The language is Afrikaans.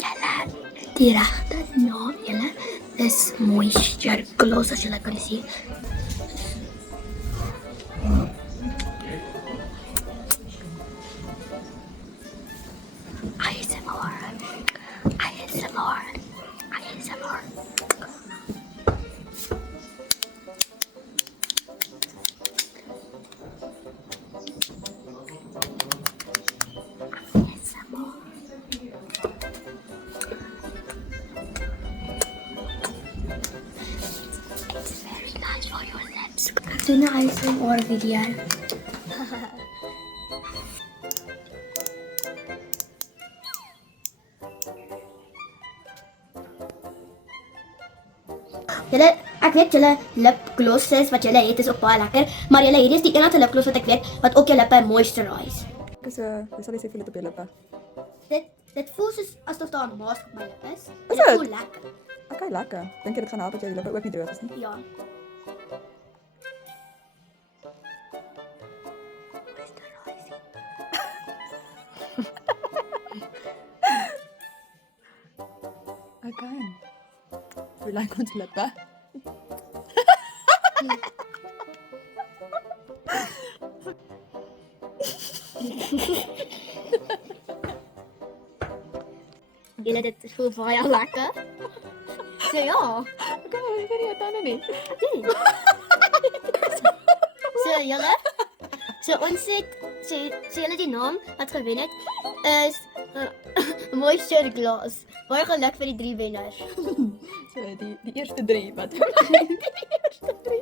Julle, die regte naam julle is Moisture Gloss as julle kan sien. ASMR. ASMR. ASMR. It's very nice for your lips. Doe een ASMR video. Julle, ek weet julle lipglosses wat julle het is ook baie lekker, maar julle hierdie is die enigste lipgloss wat ek weet wat ook jou lippe moisturize. Dis hoe sal jy sê voel dit op jou lippe? Dit voel soos asof daar 'n mask op my lip is. Is Dit dit? voel lekker. Okay, lekker. Dink jy dit gaan help dat jou lippe ook nie droog is nie? Ja. Okay. Hoe lyk ons lippe? Julle dit voel baie lekker. So ja. Okay, ek weet nie wat dan nie. So julle. So ons het so julle die naam wat gewen het is Moisture Gloss. Baie geluk vir die 3 wenners. So die eerste 3 wat die eerste 3